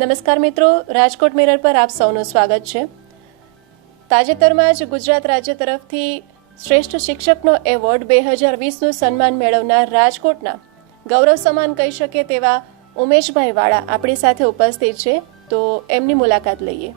નમસ્કાર મિત્રો, રાજકોટ મિરર પર આપ સૌનું સ્વાગત છે. તાજેતરમાં જ ગુજરાત રાજ્ય તરફથી શ્રેષ્ઠ શિક્ષકનો એવોર્ડ 2020નું સન્માન મેળવનાર રાજકોટના ગૌરવ સમાન કહી શકે તેવા ઉમેશભાઈ વાળા આપણી સાથે ઉપસ્થિત છે, તો એમની મુલાકાત લઈએ.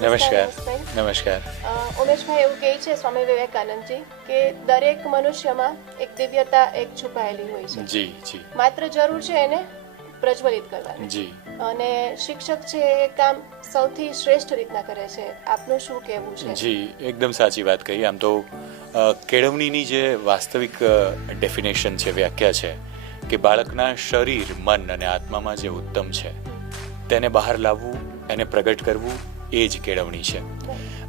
નમસ્કાર. ઉમેશભાઈ, એવું કહે છે સ્વામી વિવેકાનંદજી કે દરેક મનુષ્યમાં એક દિવ્યતા એક છુપાયેલી હોય છે. જી. માત્ર જરૂર છે એને પ્રજ્વલિત કરવાની. જી. અને શિક્ષક છે એ કામ સૌથી શ્રેષ્ઠ રીતના કરે છે. આપનું શું કહેવું છે? જી, એકદમ સાચી વાત કહી. આમ તો કેળવણીની જે વાસ્તવિક ડેફિનેશન છે, વ્યાખ્યા છે કે બાળકના શરીર, મન અને આત્મામાં જે ઉત્તમ છે તેને બહાર લાવવું, એને પ્રગટ કરવું, એ જ કેળવણી છે.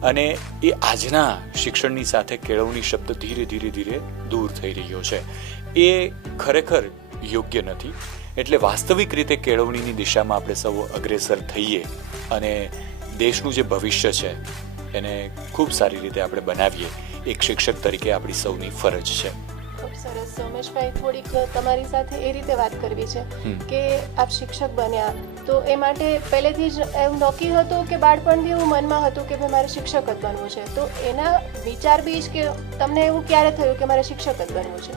અને એ આજના શિક્ષણની સાથે કેળવણી શબ્દ ધીરે ધીરે દૂર થઈ રહ્યો છે. એ ખરેખર યોગ્ય નથી. એટલે વાસ્તવિક રીતે કેળવણીની દિશામાં આપણે સૌ અગ્રેસર થઈએ અને દેશનું જે ભવિષ્ય છે એને ખૂબ સારી રીતે આપણે બનાવીએ. એક શિક્ષક તરીકે આપણી સૌની ફરજ છે. ખૂબ સરસ. ઉમેશભાઈ, થોડીક તમારી સાથે એ રીતે વાત કરવી છે કે આપ શિક્ષક બન્યા તો એ માટે પહેલેથી જ એવું નક્કી હતું કે બાળપણથી એવું મનમાં હતું કે ભાઈ મારે શિક્ષક જ બનવું છે? તો એના વિચાર બીજ કે તમને એવું ક્યારે થયું કે મારે શિક્ષક જ બનવું છે?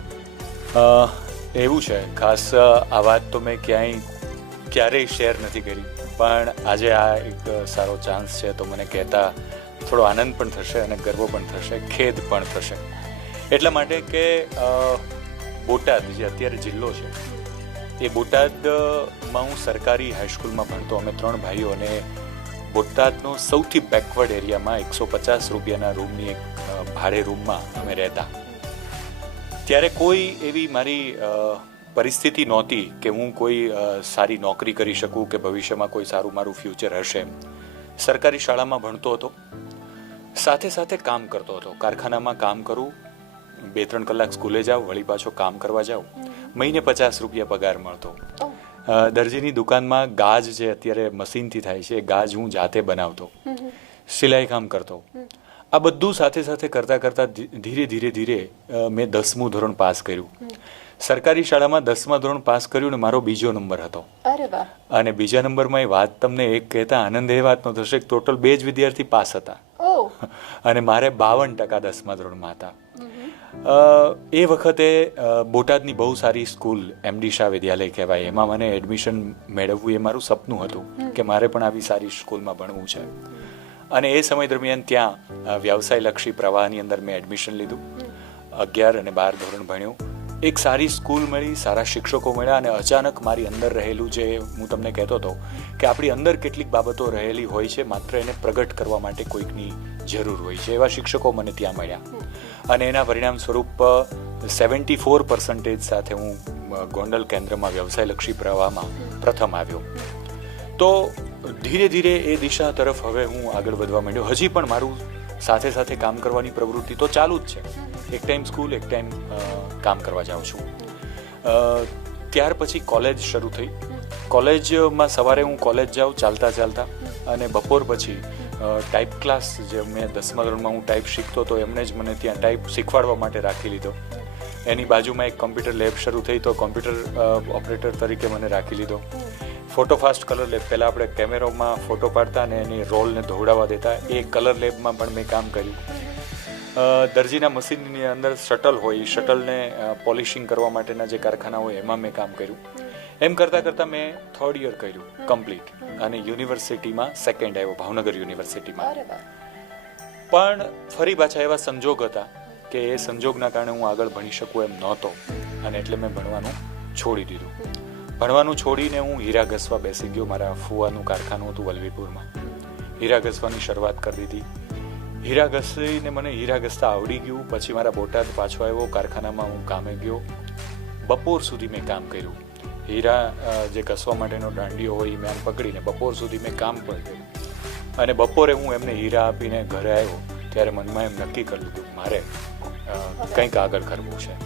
એવું છે, ખાસ આ વાત તો મેં ક્યારેય શેર નથી કરી, પણ આજે આ એક સારો ચાન્સ છે તો મને કહેતા થોડો આનંદ પણ થશે અને ગર્વ પણ થશે, ખેદ પણ થશે. એટલા માટે કે બોટાદ જે અત્યારે જિલ્લો છે એ બોટાદમાં હું સરકારી હાઈસ્કૂલમાં ભણતો. અમે 3 ભાઈઓ અને બોટાદનો સૌથી બેકવર્ડ એરિયામાં 150 રૂપિયાના રૂમની એક ભાડે રૂમમાં અમે રહેતા. ત્યારે કોઈ એવી મારી પરિસ્થિતિ નહોતી કે હું કોઈ સારી નોકરી કરી શકું કે ભવિષ્યમાં કોઈ સારું મારું ફ્યુચર હશે. સરકારી શાળામાં ભણતો હતો, સાથે સાથે કામ કરતો હતો. કારખાનામાં કામ કરું, 2-3 કલાક સ્કૂલે જાઉં, વળી પાછો કામ કરવા જાઉં. મહિને 50 રૂપિયા પગાર મળતો. દરજીની દુકાનમાં ગાજ જે અત્યારે મશીનથી થાય છે એ ગાજ હું જાતે બનાવતો, સિલાઈ કામ કરતો. આ બધું સાથે સાથે કરતા ધીરે મેં 10મું ધોરણ પાસ કર્યું. સરકારી શાળામાં 10મા ધોરણ પાસ કર્યું ને મારો બીજો નંબર હતો. અને બીજા નંબરમાં એ વાત તમને એક કહેતા આનંદ એ વાતનો થશે કે ટોટલ 2 જ વિદ્યાર્થી પાસ હતા અને મારે 52% 10મા ધોરણમાં હતા. એ વખતે બોટાદની બહુ સારી સ્કૂલ MD શાહ વિદ્યાલય કહેવાય, એમાં મને એડમિશન મેળવવું એ મારું સપનું હતું કે મારે પણ આવી સારી સ્કૂલમાં ભણવું છે. અને એ સમય દરમિયાન ત્યાં વ્યવસાયલક્ષી પ્રવાહની અંદર મેં એડમિશન લીધું. 11 અને 12 ધોરણ ભણ્યું. એક સારી સ્કૂલ મળી, સારા શિક્ષકો મળ્યા અને અચાનક મારી અંદર રહેલું જે હું તમને કહેતો હતો કે આપણી અંદર કેટલીક બાબતો રહેલી હોય છે, માત્ર એને પ્રગટ કરવા માટે કોઈકની જરૂર હોય છે, એવા શિક્ષકો મને ત્યાં મળ્યા. અને એના પરિણામ સ્વરૂપ 74% સાથે હું ગોંડલ કેન્દ્રમાં વ્યવસાયલક્ષી પ્રવાહમાં પ્રથમ આવ્યો. તો ધીરે એ દિશા તરફ હવે હું આગળ વધવા માંડ્યો. હજી પણ મારું સાથે કામ કરવાની પ્રવૃત્તિ તો ચાલુ જ છે. એક ટાઈમ સ્કૂલ, એક ટાઈમ કામ કરવા જાઉં છું. ત્યાર પછી કોલેજ શરૂ થઈ. કોલેજમાં સવારે હું કોલેજ જાઉં ચાલતા અને બપોર પછી ટાઈપ ક્લાસ, જે મેં 10મા ધોરણમાં હું ટાઈપ શીખતો તો એમણે જ મને ત્યાં ટાઈપ શીખવાડવા માટે રાખી લીધો. એની બાજુમાં એક કોમ્પ્યુટર લેબ શરૂ થઈ તો કોમ્પ્યુટર ઓપરેટર તરીકે મને રાખી લીધો. ફોટો ફાસ્ટ કલર લેબ, પહેલાં આપણે કેમેરામાં ફોટો પાડતા અને એની રોલને ધોવડાવવા દેતા, એ કલર લેબમાં પણ મેં કામ કર્યું. દરજીના મશીનની અંદર શટલ હોય, શટલને પોલિશિંગ કરવા માટેના જે કારખાના હોય એમાં મેં કામ કર્યું. એમ કરતાં મેં 3rd યર કર્યું કમ્પ્લીટ અને યુનિવર્સિટીમાં 2nd આવ્યો, ભાવનગર યુનિવર્સિટીમાં. પણ ફરી પાછા એવા સંજોગ હતા કે એ સંજોગના કારણે હું આગળ ભણી શકું એમ નહોતો, અને એટલે મેં ભણવાનું છોડી દીધું. ભણવાનું છોડીને હું હીરા ઘસવા બેસી ગયો. મારા ફુવાનું કારખાનું હતું વલભીપુરમાં. હીરા ઘસવાની શરૂઆત કરી દીધી. હીરા ઘસીને મને હીરા ઘસતા આવડી ગયું. પછી મારા બોટાદ પાછો આવ્યો, કારખાનામાં હું કામે ગયો. બપોર સુધી મેં કામ કર્યું. હીરા જે ઘસવા માટેનો દાંડીઓ હોય એ મેં પકડીને બપોર સુધી મેં કામ પણ કર્યું. અને બપોરે હું એમને હીરા આપીને ઘરે આવ્યો ત્યારે મનમાં એમ નક્કી કરી લીધું મારે કંઈક આગળ કરવું છે.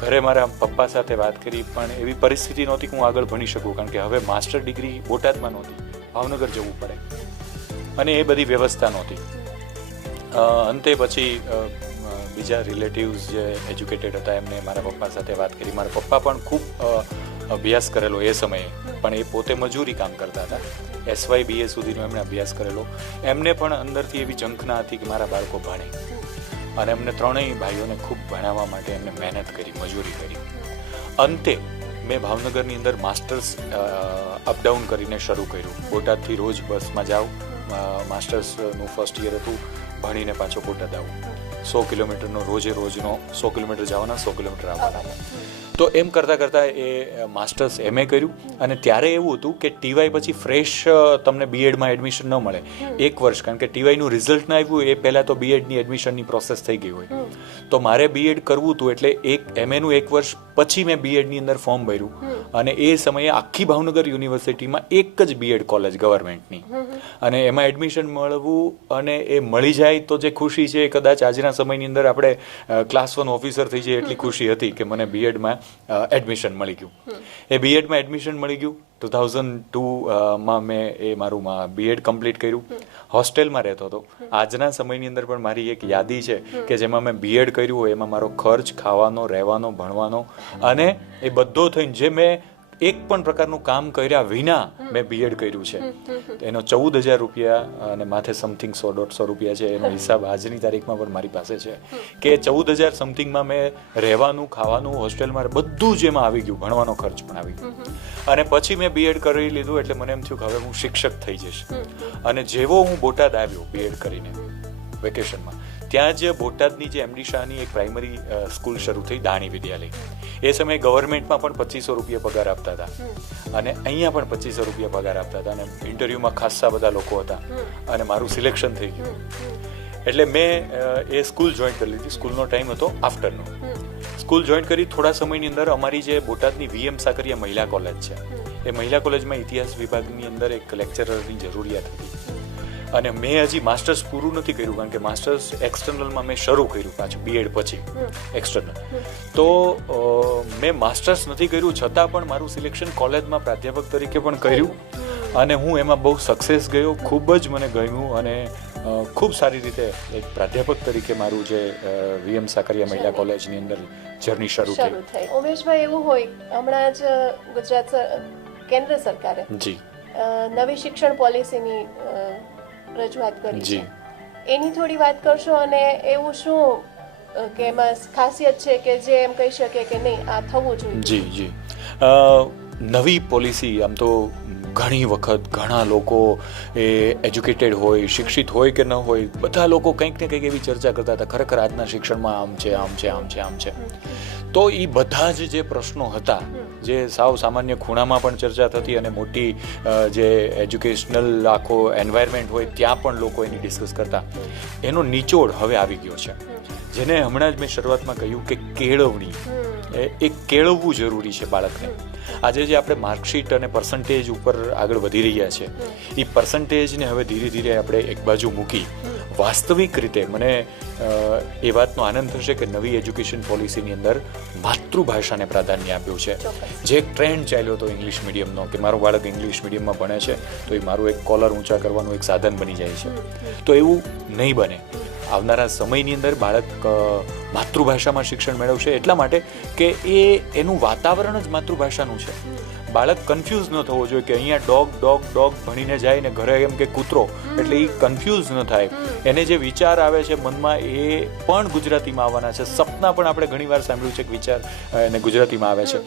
ઘરે મારા પપ્પા સાથે વાત કરી, પણ એવી પરિસ્થિતિ નહોતી કે હું આગળ ભણી શકું, કારણ કે હવે માસ્ટર ડિગ્રી બોટાદમાં નહોતી, ભાવનગર જવું પડે, અને એ બધી વ્યવસ્થા નહોતી. અંતે પછી બીજા રિલેટિવ્સ જે એજ્યુકેટેડ હતા એમને મારા પપ્પા સાથે વાત કરી. મારા પપ્પા પણ ખૂબ અભ્યાસ કરેલો એ સમયે, પણ એ પોતે મજૂરી કામ કરતા હતા. SY BA સુધીનો એમણે અભ્યાસ કરેલો. એમને પણ અંદરથી એવી ઝંખના હતી કે મારા બાળકો ભણે, અને એમને ત્રણેય ભાઈઓને ખૂબ ભણાવવા માટે એમને મહેનત કરી, મજૂરી કરી. અંતે મેં ભાવનગરની અંદર માસ્ટર્સ અપડાઉન કરીને શરૂ કર્યું. બોટાદથી રોજ બસમાં જાઉં, માસ્ટર્સનું ફર્સ્ટ યર હતું, ભણીને પાછો બોટાદ આવું. 100 કિલોમીટરનો રોજનો 100 કિલોમીટર જવાના, 100 કિલોમીટર આવવાના. તો એમ કરતાં કરતાં એ માસ્ટર્સ MA કર્યું. અને ત્યારે એવું હતું કે TY પછી ફ્રેશ તમને BEdમાં એડમિશન ન મળે 1 વર્ષ, કારણ કે TYનું રિઝલ્ટ ના આવ્યું એ પહેલાં તો BEdની એડમિશનની પ્રોસેસ થઈ ગઈ હોય. તો મારે BEd કરવું હતું, એટલે MAનું 1 વર્ષ પછી મેં BEdની અંદર ફોર્મ ભર્યું. અને એ સમયે આખી ભાવનગર યુનિવર્સિટીમાં એક જ BEd કોલેજ ગવર્મેન્ટની, અને એમાં એડમિશન મળવું અને એ મળી જાય તો જે ખુશી છે એ કદાચ આજના સમયની અંદર આપણે ક્લાસ 1 ઓફિસર થઈ જાય એટલી ખુશી હતી કે મને BEdમાં એડમિશન મળી ગયું. એ BEdમાં એડમિશન મળી ગયું. 2002માં મેં એ મારું BEd કમ્પ્લીટ કર્યું. હોસ્ટેલમાં રહેતો હતો. આજના સમયની અંદર પણ મારી એક યાદી છે કે જેમાં મેં BEd કર્યું હોય એમાં મારો ખર્ચ, ખાવાનો, રહેવાનો, ભણવાનો, અને એ બધો થઈને જે મેં એક પણ પ્રકારનું કામ કર્યા વિના મેં BEd કર્યું છે, એનો 14,000 રૂપિયા અને માથે સમથિંગ 100-150 રૂપિયા છે. એનો હિસાબ આજની તારીખમાં પણ મારી પાસે છે કે 14,000 સમથિંગમાં મેં રહેવાનું, ખાવાનું, હોસ્ટેલમાં બધું જ એમાં આવી ગયું, ભણવાનો ખર્ચ પણ આવી ગયો. અને પછી મેં BEd કરી લીધું, એટલે મને એમ થયું કે હવે હું શિક્ષક થઈ જઈશ. અને જેવો હું બોટાદ આવ્યો BEd કરીને વેકેશનમાં, ત્યાં જ બોટાદની જે MD શાહની એક પ્રાઇમરી સ્કૂલ શરૂ થઈ, દાણી વિદ્યાલય. એ સમયે ગવર્મેન્ટમાં પણ 2500 રૂપિયા પગાર આપતા હતા, અને અહીંયા પણ 2500 રૂપિયા પગાર આપતા હતા. અને ઇન્ટરવ્યુમાં ખાસ્સા બધા લોકો હતા, અને મારું સિલેક્શન થઈ ગયું. એટલે મેં એ સ્કૂલ જોઈન કરી લીધી. સ્કૂલનો ટાઈમ હતો આફ્ટરનૂન. સ્કૂલ જોઈન કરી થોડા સમયની અંદર અમારી જે બોટાદની VM સાકરિયા મહિલા કોલેજ છે, એ મહિલા કોલેજમાં ઇતિહાસ વિભાગની અંદર એક લેક્ચરરની જરૂરિયાત હતી. અને મેં હજી માસ્ટર્સ પૂરું નથી કર્યું, કારણ કે માસ્ટર્સ એક્સટર્નલમાં મેં શરૂ કર્યું પાછું BEd પછી એક્સટર્નલ. તો મેં માસ્ટર્સ નથી કર્યું, છતાં પણ મારું સિલેક્શન કોલેજમાં પ્રાધ્યાપક તરીકે પણ કર્યું, અને હું એમાં બહુ સક્સેસ ગયો. ખૂબ જ મને ગમ્યું, અને ખૂબ સારી રીતે એક પ્રાધ્યાપક તરીકે મારું જે VM સાકરિયા મહિલા કોલેજની અંદર જર્ની શરૂ થઈ. ઉમેશભાઈ, એવું હોય હમણાં જ ગુજરાત કેન્દ્ર સરકારે જી નવી શિક્ષણ પોલિસીની રજૂઆત કરી છે, એની થોડી વાત કરશો? અને એવું શું કે એમાં ખાસિયત છે કે જે એમ કહી શકે કે નહીં આ થવું જોઈએ? જી નવી પોલિસી, આમ તો ઘણી વખત ઘણા લોકો એ એજ્યુકેટેડ હોય, શિક્ષિત હોય કે ન હોય, બધા લોકો કંઈક ને કંઈક એવી ચર્ચા કરતા હતા, ખરેખર આજના શિક્ષણમાં આમ છે, આમ છે, આમ છે, આમ છે. તો એ બધા જ જે પ્રશ્નો હતા, જે સાવ સામાન્ય ખૂણામાં પણ ચર્ચા થતી, અને મોટી જે એજ્યુકેશનલ આખો એન્વાયરમેન્ટ હોય ત્યાં પણ લોકો એની ડિસ્કસ કરતા, એનો નિચોડ હવે આવી ગયો છે, જેને હમણાં જ મેં શરૂઆતમાં કહ્યું કે કેળવણી. એ કેળવવું જરૂરી છે બાળકને. આજે જે આપણે માર્કશીટ અને પર્સન્ટેજ ઉપર આગળ વધી રહ્યા છે, એ પર્સન્ટેજને હવે ધીરે ધીરે આપણે એક બાજુ મૂકી વાસ્તવિક રીતે મને એ વાતનો આનંદ થશે કે નવી એજ્યુકેશન પોલિસીની અંદર માતૃભાષાને પ્રાધાન્ય આપ્યું છે. જે એક ટ્રેન્ડ ચાલ્યો હતો ઇંગ્લિશ મીડિયમનો, કે મારું બાળક ઇંગ્લિશ મીડિયમમાં ભણે છે તો એ મારું એક કોલર ઊંચા કરવાનું એક સાધન બની જાય છે. તો એવું નહીં બને. આવનારા સમયની અંદર બાળક માતૃભાષામાં શિક્ષણ મેળવશે, એટલા માટે કે એનું વાતાવરણ જ માતૃભાષાનું છે. બાળક કન્ફ્યુઝ ન થવો જોઈએ કે અહીંયા ડોગ ભણીને જાય ને ઘરે એમ કે કૂતરો, એટલે એ કન્ફ્યુઝ ન થાય. એને જે વિચાર આવે છે મનમાં એ પણ ગુજરાતીમાં આવવાના છે. સપના પણ આપણે ઘણીવાર સાંભળ્યું છે કે વિચાર એને ગુજરાતીમાં આવે છે.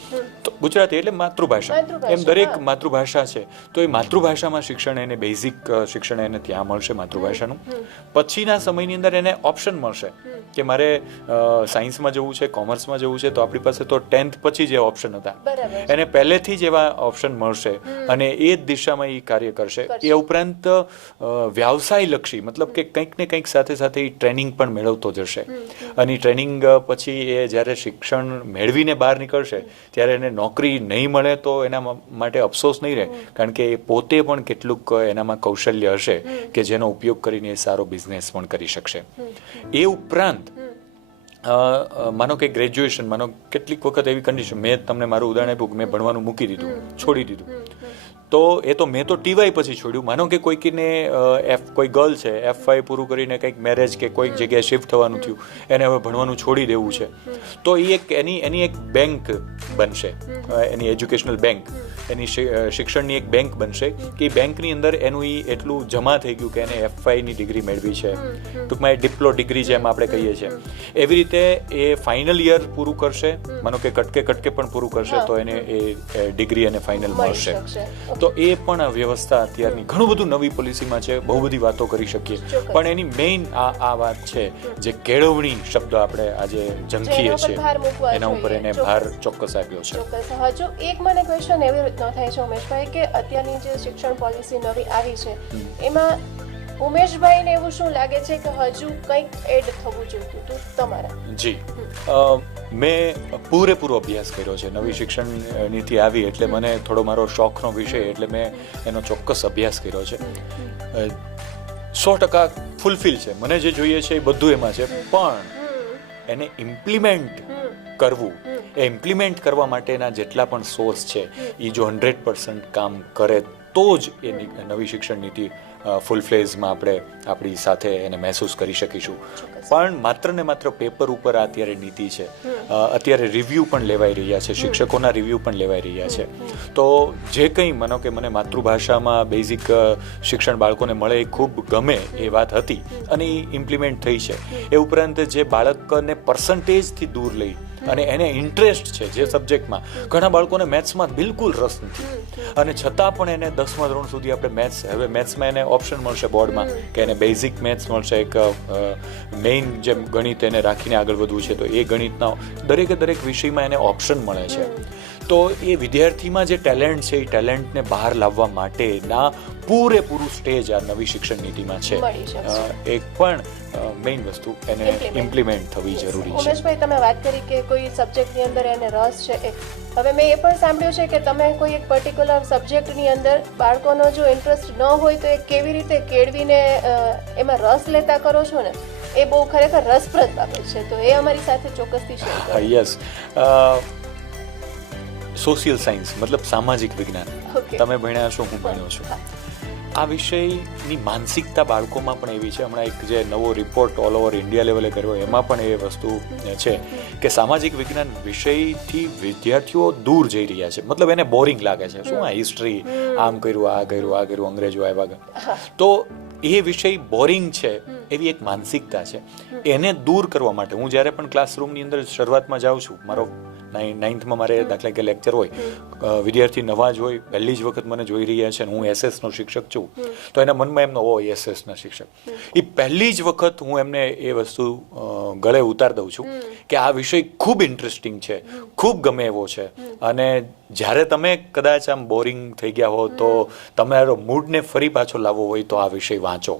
તો ગુજરાતી એટલે માતૃભાષા, એમ દરેક માતૃભાષા છે. તો એ માતૃભાષામાં શિક્ષણ એને બેઝિક શિક્ષણ એને ત્યાં મળશે માતૃભાષાનું. પછીના સમયની અંદર એને ઓપ્શન મળશે કે મારે સાયન્સમાં જવું છે, કોમર્સમાં જવું છે, તો આપણી પાસે તો 10th પછી જે ઓપ્શન હતા એને પહેલેથી જ એવા ઓપ્શન મળશે અને એ જ દિશામાં એ કાર્ય કરશે. એ ઉપરાંત વ્યવસાયલક્ષી મતલબ કે કંઈક ને કંઈક સાથે સાથે એ ટ્રેનિંગ પણ મેળવતો જશે અને ટ્રેનિંગ પછી એ જ્યારે શિક્ષણ મેળવીને બહાર નીકળશે ત્યારે એને નોકરી નહીં મળે તો એના માટે અફસોસ નહીં રહે, કારણ કે એ પોતે પણ કેટલુંક એનામાં કૌશલ્ય હશે કે જેનો ઉપયોગ કરીને એ સારો બિઝનેસ પણ કરી શકશે. એ ઉપરાંત માનો કે ગ્રેજ્યુએશન, માનો કેટલીક વખત એવી કન્ડિશન, મેં તમને મારું ઉદાહરણ આપ્યું કે મેં ભણવાનું મૂકી દીધું, છોડી દીધું, તો એ તો મેં તો ટીવાય પછી છોડ્યું. માનો કે કોઈકને કોઈ ગર્લ છે F5 પૂરું કરીને કંઈક મેરેજ કે કોઈક જગ્યાએ શિફ્ટ થવાનું થયું, એને હવે ભણવાનું છોડી દેવું છે, તો એ એક એની એક બેંક બનશે, એની એજ્યુકેશનલ બેંક, એની શિક્ષણની એક બેંક બનશે કે એ બેંકની અંદર એનું એટલું જમા થઈ ગયું કે એને F5ની ડિગ્રી મેળવી છે, ટૂંકમાં એ ડિપ્લો ડિગ્રી જેમ આપણે કહીએ છીએ. એવી રીતે એ ફાઇનલ યર પૂરું કરશે, માનો કે કટકે પણ પૂરું કરશે તો એને એ ડિગ્રી અને ફાઇનલ મળશે. તો એ પણ વ્યવસ્થા અત્યારની ઘણું બધું નવી પોલિસીમાં છે, બહુ બધી વાતો કરી શકીએ, પણ એની મેઇન આ વાત છે જે કેળવણી શબ્દ આપણે આજે ઝંખીએ છીએ એના ઉપર એને ભાર ચોક્કસ આપ્યો છે. હજુ એક મને ક્વેશ્ચન એવી રીતનો થાય છે ઉમેશભાઈ કે અત્યારની જે શિક્ષણ પોલિસી નવી આવી છે એમાં ઉમેશભાઈને એવું શું લાગે છે કે હજુ કંઈક એડ થવું જોઈતું હતું તમારા? જી, મેં પૂરેપૂરો અભ્યાસ કર્યો છે. નવી શિક્ષણ નીતિ આવી એટલે મને થોડો મારો શોખનો વિષય એટલે મેં એનો ચોક્કસ અભ્યાસ કર્યો છે. 100% ફૂલફિલ છે, મને જે જોઈએ છે એ બધું એમાં છે, પણ એને ઇમ્પ્લિમેન્ટ કરવું, એ ઇમ્પ્લિમેન્ટ કરવા માટેના જેટલા પણ સોર્સ છે એ જો 100% કામ કરે તો જ એ નવી શિક્ષણ નીતિ ફૂલ ફ્લેઝમાં આપણે આપણી સાથે એને મહેસૂસ કરી શકીશું. પણ માત્ર ને માત્ર પેપર ઉપર અત્યારે નીતિ છે, અત્યારે રિવ્યૂ પણ લેવાઈ રહ્યા છે, શિક્ષકોના રિવ્યૂ પણ લેવાઈ રહ્યા છે. તો જે કંઈ માનો કે મને માતૃભાષામાં બેઝિક શિક્ષણ બાળકોને મળે એ ખૂબ ગમે એ વાત હતી અને એ ઇમ્પ્લિમેન્ટ થઈ છે. એ ઉપરાંત જે બાળકને પર્સન્ટેજથી દૂર લઈ અને એને ઇન્ટરેસ્ટ છે જે સબ્જેક્ટમાં, ઘણા બાળકોને મેથ્સમાં બિલકુલ રસ નથી અને છતાં પણ એને 10મા ધોરણ સુધી આપણે હવે મેથ્સમાં એને ઓપ્શન મળશે બોર્ડમાં કે એને બેઝિક મેથ્સ મળશે, એક મેઇન જેમ ગણિત એને રાખીને આગળ વધવું છે તો એ ગણિતના દરેક વિષયમાં એને ઓપ્શન મળે છે. તો એ વિદ્યાર્થીમાં જે ટેલેન્ટ છે એ ટેલેન્ટને બહાર લાવવા માટેના પૂરેપૂરું સ્ટેજ આ નવી શિક્ષણ નીતિમાં છે. એક પણ મેઇન વસ્તુ એને ઇમ્પ્લિમેન્ટ થવી જરૂરી છે. ઉમેશભાઈ, તમે વાત કરી કે કોઈ સબ્જેક્ટની અંદર એને રસ છે. હવે મેં એ પણ સાંભળ્યું છે કે તમે કોઈ એક પર્ટિક્યુલર સબ્જેક્ટની અંદર બાળકોનો જો ઇન્ટરેસ્ટ ન હોય તો એ કેવી રીતે કેળવીને એમાં રસ લેતા કરો છો ને, એ બહુ ખરેખર રસપ્રદ બાબત છે. તો એ અમારી સાથે ચોક્કસથી શેર કરો. યસ, સોશિયલ સાયન્સ મતલબ સામાજિક વિજ્ઞાન તમે ભણ્યા છો, હું ભણ્યો છું. આ વિષયની માનસિકતા બાળકોમાં પણ એવી છે. હમણાં એક જે નવો રિપોર્ટ ઓલ ઓવર ઇન્ડિયા લેવલે કર્યો એમાં પણ એ વસ્તુ છે કે સામાજિક વિજ્ઞાન વિષયથી વિદ્યાર્થીઓ દૂર જઈ રહ્યા છે. મતલબ એને બોરિંગ લાગે છે, શું આ હિસ્ટ્રી, આમ કર્યું, આ કર્યું, અંગ્રેજો આવ્યા. તો એ વિષય બોરિંગ છે એવી એક માનસિકતા છે. એને દૂર કરવા માટે હું જ્યારે પણ ક્લાસરૂમની અંદર શરૂઆતમાં જાઉં છું, મારો 9thમાં મારે દાખલા કે લેક્ચર હોય, વિદ્યાર્થી નવા જ હોય, પહેલી જ વખત મને જોઈ રહ્યા છે અને હું SS નો શિક્ષક છું, તો એના મનમાં એમનો SS ના શિક્ષક, એ પહેલી જ વખત હું એમને એ વસ્તુ ગળે ઉતાર દઉં છું કે આ વિષય ખૂબ ઇન્ટરેસ્ટિંગ છે, ખૂબ ગમે એવો છે અને જ્યારે તમે કદાચ આમ બોરિંગ થઈ ગયા હો તો તમારો મૂડને ફરી પાછો લાવવો હોય તો આ વિષય વાંચો,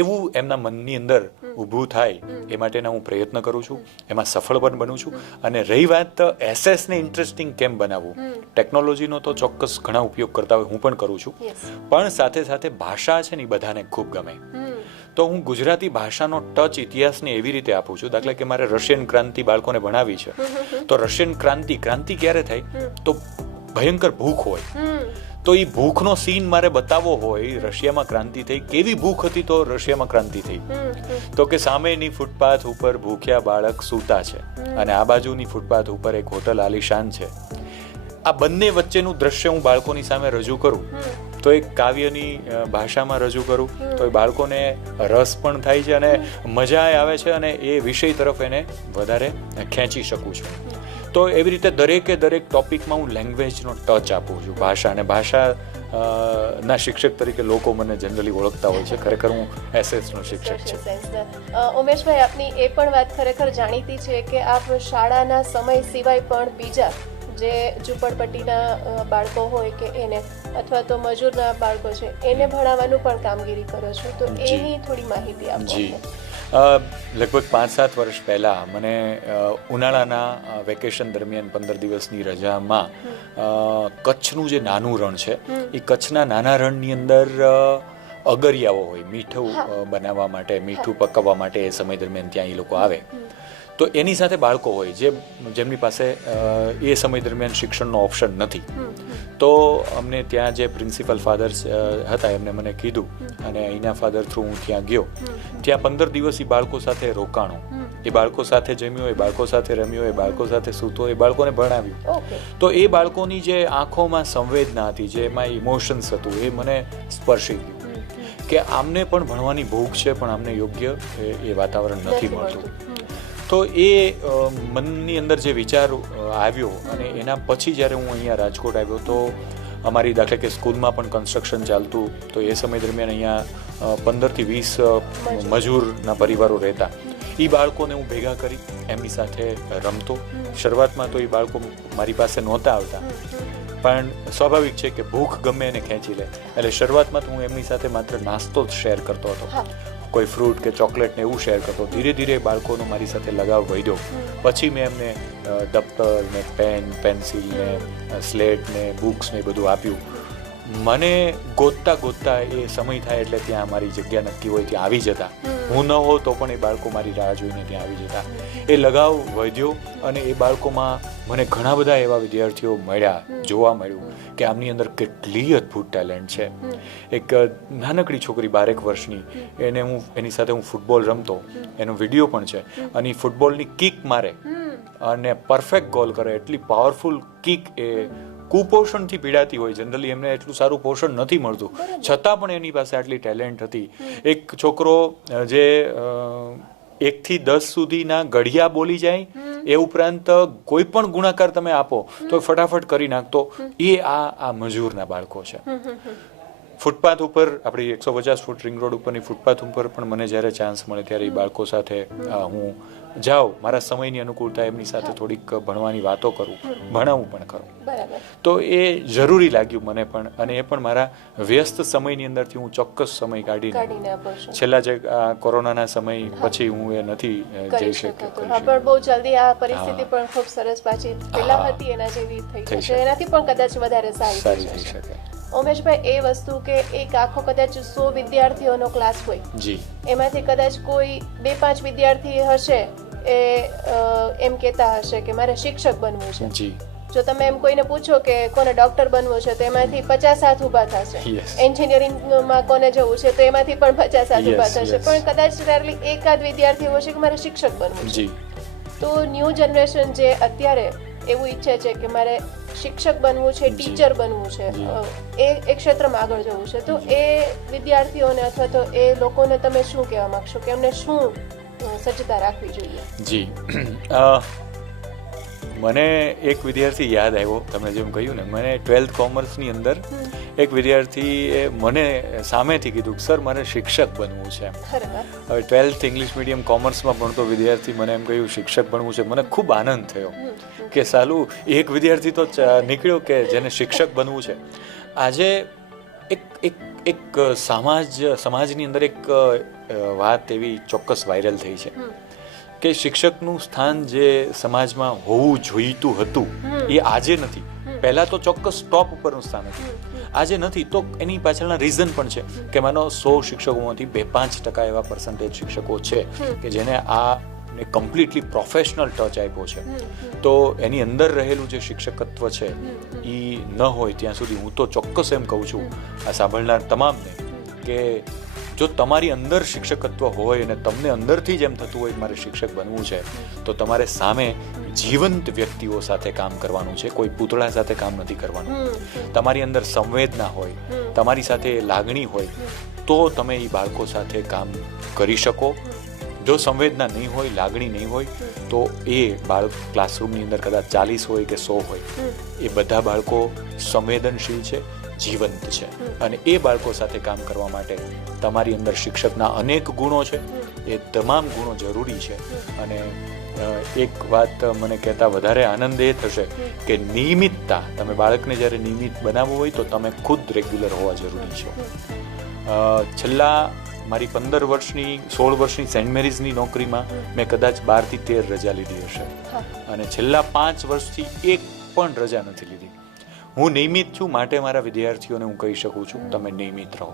એવું એમના મનની અંદર ઊભું થાય એ માટેના હું પ્રયત્ન કરું છું. એમાં સફળ પણ બનું છું. અને રહી વાત SS ને ઇન્ટરેસ્ટિંગ કેમ બનાવવું, ટેકનોલોજીનો તો ચોક્કસ ઘણા ઉપયોગ કરતા હોય, હું પણ કરું છું, પણ સાથે સાથે ભાષા છે ને એ બધાને ખૂબ ગમે. તો હું ગુજરાતી ભાષાનો ટચ ઇતિહાસને એવી રીતે આપું છું. દાખલા કે મારે રશિયન ક્રાંતિ બાળકોને ભણાવી છે, તો રશિયન ક્રાંતિ ક્યારે થાય તો ભયંકર ભૂખ હોય, તો એ ભૂખનો સીન મારે બતાવવો હોય, રશિયામાં ક્રાંતિ થઈ, કેવી ભૂખ હતી તો રશિયામાં ક્રાંતિ થઈ, તો કે સામેની ફૂટપાથ ઉપર ભૂખ્યા બાળક સૂતા છે અને આ બાજુની ફૂટપાથ ઉપર એક હોટલ આલિશાન છે. આ બંને વચ્ચેનું દ્રશ્ય હું બાળકોની સામે રજૂ કરું તો એક કાવ્યની ભાષામાં રજૂ કરું તો એ બાળકોને રસ પણ થાય છે અને મજા આવે છે અને એ વિષય તરફ એને વધારે ખેંચી શકું છું. તો એવી રીતે દરેકે દરેક ટોપિકમાં હું લેંગ્વેજનો ટચ આપું છું. ભાષા અને ભાષા ના શિક્ષક તરીકે લોકો મને જનરલી ઓળખતા હોય છે. ખરેખર હું એસએસનો શિક્ષક છું. ઉમેશભાઈ, આપની એ પણ વાત ખરેખર જાણીતી છે કે આપ શાળાના સમય સિવાય પણ બીજા જે ઝૂંપડપટ્ટીના બાળકો હોય કે એને અથવા તો મજૂરના બાળકો છે એને ભણાવવાનું પણ કામગીરી કરો છો, તો એની થોડી માહિતી આપો. જી, લગભગ 5-7 વર્ષ પહેલાં મને ઉનાળાના વેકેશન દરમિયાન 15 દિવસની રજામાં કચ્છનું જે નાનું રણ છે એ કચ્છના નાના રણની અંદર અગરિયાઓ હોય મીઠું બનાવવા માટે, મીઠું પકવવા માટે એ સમય દરમિયાન ત્યાં એ લોકો આવે. તો એની સાથે બાળકો હોય જેમની પાસે એ સમય દરમિયાન શિક્ષણનો ઓપ્શન નથી. તો અમને ત્યાં જે પ્રિન્સિપલ ફાધર્સ હતા એમને મને કીધું અને અહીંના ફાધર થ્રુ હું ત્યાં ગયો. ત્યાં 15 દિવસ એ બાળકો સાથે રોકાણો, એ બાળકો સાથે જમ્યો, એ બાળકો સાથે રમ્યો, એ બાળકો સાથે સૂતો, એ બાળકોને ભણાવ્યું. તો એ બાળકોની જે આંખોમાં સંવેદના હતી, જે એમાં ઇમોશન્સ હતું, એ મને સ્પર્શી ગયું કે આમને પણ ભણવાની ભૂખ છે પણ આમને યોગ્ય એ વાતાવરણ નથી મળતું. તો એ મનની અંદર જે વિચાર આવ્યો અને એના પછી જ્યારે હું અહીંયા રાજકોટ આવ્યો તો અમારી દાખલા કે સ્કૂલમાં પણ કન્સ્ટ્રક્શન ચાલતું. તો એ સમય દરમિયાન અહીંયા 15 થી 20 મજૂરના પરિવારો રહેતા. એ બાળકોને હું ભેગા કરી એમની સાથે રમતો. શરૂઆતમાં તો એ બાળકો મારી પાસે નહોતા આવતા પણ સ્વાભાવિક છે કે ભૂખ ગમે એને ખેંચી લે, એટલે શરૂઆતમાં તો હું એમની સાથે માત્ર નાસ્તો જ શેર કરતો હતો, કોઈ ફ્રૂટ કે ચોકલેટ ને એવું શેર કરતો. ધીરે ધીરે બાળકોનો મારી સાથે લગાવ વધ્યો. પછી મેં એમને દફતર ને પેન, પેન્સિલ ને સ્લેટ ને બુક્સ ને બધું આપ્યું. મને ગોતતા ગોતતા એ સમય થાય એટલે ત્યાં મારી જગ્યા નક્કી હોય ત્યાં આવી જતા. હું ન હો તો પણ એ બાળકો મારી રાહ જોઈને ત્યાં આવી જતા. એ લગાવ વધ્યો અને એ બાળકોમાં મને ઘણા બધા એવા વિદ્યાર્થીઓ મળ્યા, જોવા મળ્યું કે આમની અંદર કેટલી અદ્ભુત ટેલેન્ટ છે. એક નાનકડી છોકરી 12 વર્ષની, એની સાથે હું ફૂટબોલ રમતો, એનો વિડીયો પણ છે. અને એ ફૂટબોલની કિક મારે અને પરફેક્ટ ગોલ કરે. એટલી પાવરફુલ કિક. એ કુપોષણથી પીડાતી હોય, જનરલી એમને એટલું સારું પોષણ નથી મળતું, છતાં પણ એની પાસે આટલી ટેલેન્ટ હતી. એક છોકરો જે 1 થી 10 સુધીના ઘડિયા બોલી જાય, એ ઉપરાંત કોઈ પણ ગુણાકાર તમે આપો તો ફટાફટ કરી નાખતો, એ આ મજૂરના બાળકો છે. ફૂટપાથ ઉપર, આપણી 150 ફૂટ રિંગ રોડ ઉપરની ફૂટપાથ ઉપર પણ મને જ્યારે ચાન્સ મળે ત્યારે એ બાળકો સાથે હું જાઉં, મારા સમયની અનુકૂળતા એમની સાથે થોડીક ભણવાની વાતો કરું, ભણાવું પણ ખરું. તો એ જરૂરી લાગ્યું મને પણ, અને એ પણ મારા વ્યસ્ત સમયની અંદરથી હું ચોક્કસ સમય કાઢીને છેલ્લા જે કોરોનાના સમય પછી હું એ નથી જઈ શક્યો. પણ બહુ જલ્દી આ પરિસ્થિતિ પણ ખૂબ સરસ પાછી પહેલા હતી એના જેવી થઈ જશે, એનાથી પણ કદાચ વધારે સારી થઈ શકે. ઉમેશભાઈ, એ વસ્તુ કે એક આખો કદાચ 100 વિદ્યાર્થીઓનો ક્લાસ હોય, એમાંથી કદાચ કોઈ 2-5 વિદ્યાર્થી હશે એ એમ કહેતા હશે કે મારે શિક્ષક બનવું છે. જો તમે એમ કોઈને પૂછો કે કોને ડોક્ટર બનવું છે તો એમાંથી 50 હાથ ઊભા થશે. એન્જિનિયરિંગમાં કોને જવું છે તો એમાંથી પણ 50 હાથ ઊભા થશે. પણ કદાચ રેરલી એકાદ વિદ્યાર્થી હશે કે મારે શિક્ષક બનવું છે. તો ન્યૂ જનરેશન જે અત્યારે એવું ઈચ્છે છે કે મારે શિક્ષક બનવું છે, ટીચર બનવું છે, એ ક્ષેત્રમાં આગળ જવું છે, તો એ વિદ્યાર્થીઓને અથવા તો એ લોકોને તમે શું કહેવા માંગશો કે એમને શું સજ્જતા રાખવી જોઈએ? જી, મને એક વિદ્યાર્થી યાદ આવ્યો, તમે જેમ કહ્યું ને, મને 12th કોમર્સની અંદર એક વિદ્યાર્થીએ મને સામેથી કીધું સર મારે શિક્ષક બનવું છે. હવે 12th ઇંગ્લિશ મીડિયમ કોમર્સમાં ભણતો વિદ્યાર્થી મને એમ કહ્યું શિક્ષક બનવું છે. મને ખૂબ આનંદ થયો કે સાલું એક વિદ્યાર્થી તો નીકળ્યો કે જેને શિક્ષક બનવું છે. આજે એક સમાજની અંદર એક વાત એવી ચોક્કસ વાયરલ થઈ છે કે શિક્ષકનું સ્થાન જે સમાજમાં હોવું જોઈતું હતું એ આજે નથી. પહેલા તો ચોક્કસ ટોપ ઉપરનું સ્થાન હતું, આજે નથી. તો એની પાછળના રીઝન પણ છે કે માનો 100 શિક્ષકોમાંથી 2-5% એવા પર્સન્ટેજ શિક્ષકો છે કે જેને આ કમ્પ્લીટલી પ્રોફેશનલ ટચ આપ્યો છે. તો એની અંદર રહેલું જે શિક્ષકત્વ છે એ ન હોય ત્યાં સુધી હું તો ચોક્કસ એમ કહું છું આ સાંભળનાર તમામને કે જો તમારી અંદર શિક્ષકત્વ હોય અને તમને અંદરથી જ એમ થતું હોય મારે શિક્ષક બનવું છે, તો તમારે સામે જીવંત વ્યક્તિઓ સાથે કામ કરવાનું છે, કોઈ પૂતળા સાથે કામ નથી કરવાનું. તમારી અંદર સંવેદના હોય, તમારી સાથે લાગણી હોય, તો તમે એ બાળકો સાથે કામ કરી શકો. જો સંવેદના નહીં હોય, લાગણી નહીં હોય, તો એ બાળક ક્લાસરૂમની અંદર કદાચ 40 હોય કે 100 હોય, એ બધા બાળકો સંવેદનશીલ છે, જીવંત છે. અને એ બાળકો સાથે કામ કરવા માટે તમારી અંદર શિક્ષકના અનેક ગુણો છે, એ તમામ ગુણો જરૂરી છે. અને એક વાત મને કહેતા વધારે આનંદ એ થશે કે નિયમિતતા, તમે બાળકને જ્યારે નિયમિત બનાવવું હોય તો તમે ખુદ રેગ્યુલર હોવા જરૂરી છે. છેલ્લા મારી 15 વર્ષની 16 વર્ષની સેન્ટ મેરીઝની નોકરીમાં મેં કદાચ 12 થી 13 રજા લીધી હશે, અને છેલ્લા 5 વર્ષથી એક પણ રજા નથી લીધી. હું નિયમિત છું, માટે મારા વિદ્યાર્થીઓને હું કહી શકું છું તમે નિયમિત રહો.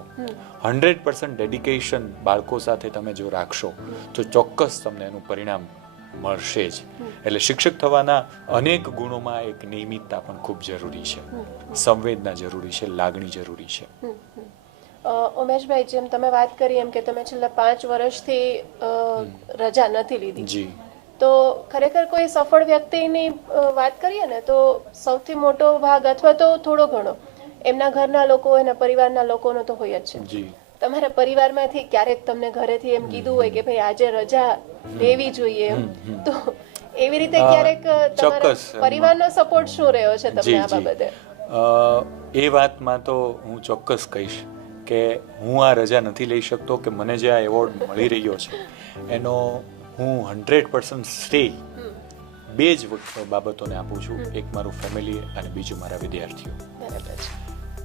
100% ડેડિકેશન બાળકો સાથે તમે જો રાખશો તો ચોક્કસ તમને એનું પરિણામ મળશે જ. એટલે શિક્ષક થવાના અનેક ગુણોમાં એક નિયમિતતા પણ ખૂબ જરૂરી છે, સંવેદના જરૂરી છે, લાગણી જરૂરી છે. ઉમેશભાઈ, જેમ તમે વાત કરી એમ કે તમે છેલ્લા 5 વર્ષથી રજા નથી લીધી, જી, તો ખરેખર કોઈ સફળ વ્યક્તિની વાત કરીએ ને તો સૌથી મોટો ભાગ અથવા તો થોડો ઘણો એમના ઘરના લોકો, એના પરિવારના લોકોનો તો હોય જ છે. જી. તમારા પરિવારમાંથી ક્યારેક તમને ઘરેથી એમ કીધું હોય કે ભાઈ આજે રજા લેવી જોઈએ, તો એવી રીતે ક્યારેક તમારા પરિવારનો સપોર્ટ શું રહ્યો છે તમને આ બાબતે? એ વાતમાં તો હું ચોક્કસ કહીશ કે હું આ રજા નથી લઈ શકતો, કે મને જે આ એવોર્ડ મળી રહ્યો છે એનો હું 100% શ્રેય 2 જ બાબતોને આપું છું. એક મારું ફેમિલી અને બીજું મારા વિદ્યાર્થીઓ.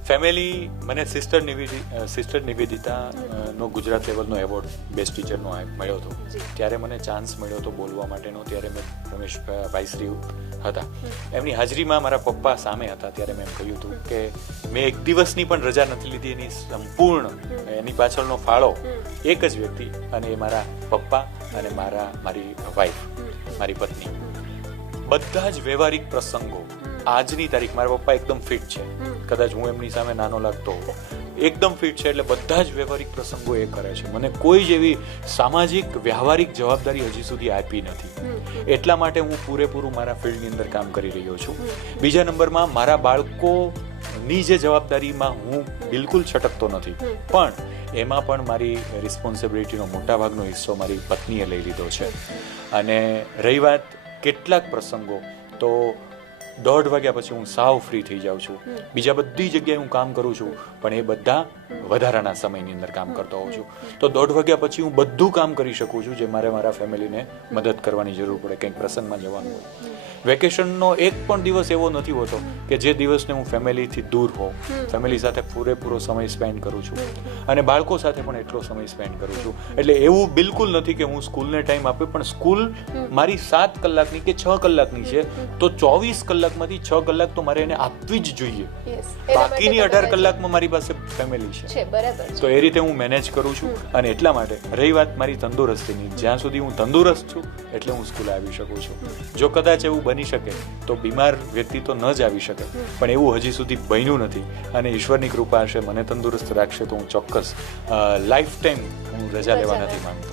ફેમિલી, મને સિસ્ટર નિવેદિતા નો ગુજરાત લેવલનો એવોર્ડ બેસ્ટ ટીચરનો મળ્યો હતો. ત્યારે મને ચાન્સ મળ્યો હતો બોલવા માટેનો. ત્યારે મેં રમેશભાઈ શ્રી હતા, એમની હાજરીમાં મારા પપ્પા સામે હતા. ત્યારે મેં કહ્યું હતું કે મેં એક દિવસની પણ રજા નથી લીધી. એની સંપૂર્ણ એની પાછળનો ફાળો એક જ વ્યક્તિ, અને એ મારા પપ્પા અને મારી વાઈફ, મારી પત્ની. બધા જ વ્યવહારિક પ્રસંગો, આજની તારીખ મારા પપ્પા એકદમ ફિટ છે, કદાચ હું એમની સામે નાનો લાગતો એકદમ ફિટ છે, એટલે બધા જ વ્યવહારિક પ્રસંગો એ કરે છે. મને કોઈ જ એવી સામાજિક વ્યવહારિક જવાબદારી હજી સુધી આપી નથી. એટલા માટે હું પૂરેપૂરું મારા ફિલ્ડની અંદર કામ કરી રહ્યો છું. બીજા નંબરમાં મારા બાળકોની જે જવાબદારીમાં હું બિલકુલ છટકતો નથી, પણ એમાં પણ મારી રિસ્પોન્સિબિલિટીનો મોટા ભાગનો હિસ્સો મારી પત્નીએ લઈ લીધો છે. અને રહી વાત કેટલાક પ્રસંગો, તો 1:30 વાગ્યા પછી હું સાવ ફ્રી થઈ જાઉં છું. બીજા બધી જગ્યાએ હું કામ કરું છું, પણ એ બધા વધારાના સમયની અંદર કામ કરતો હોઉં છું. તો 1:30 વાગ્યા પછી હું બધું કામ કરી શકું છું જે મારે મારા ફેમિલીને મદદ કરવાની જરૂર પડે, કંઈક પ્રસંગમાં જવાનું હોય. વેકેશનનો એક પણ દિવસ એવો નથી હોતો કે જે દિવસને હું ફેમિલીથી દૂર હોઉં. ફેમિલી સાથે પૂરેપૂરો સમય સ્પેન્ડ કરું છું, અને બાળકો સાથે પણ એટલો સમય સ્પેન્ડ કરું છું. એટલે એવું બિલકુલ નથી કે હું સ્કૂલને ટાઈમ આપું, પણ સ્કૂલ મારી 7 કલાકની કે 6 કલાકની છે, તો 24 કલાકમાંથી 6 કલાક તો મારે એને આપવી જ જોઈએ. બાકીની 18 કલાકમાં મારી પાસે ફેમિલી છે. તો એ રીતે હું મેનેજ કરું છું. અને એટલા માટે રહી વાત મારી તંદુરસ્તીની, જ્યાં સુધી હું તંદુરસ્ત છું એટલે હું સ્કૂલે આવી શકું છું. જો કદાચ એવું બની શકે તો બીમાર વ્યક્તિ તો ન જ આવી શકે, પણ એવું હજી સુધી બન્યું નથી. અને ઈશ્વરની કૃપા હશે, મને તંદુરસ્ત રાખશે તો હું ચોક્કસ લાઈફ ટાઈમ હું રજા લેવા નથી માંગતો.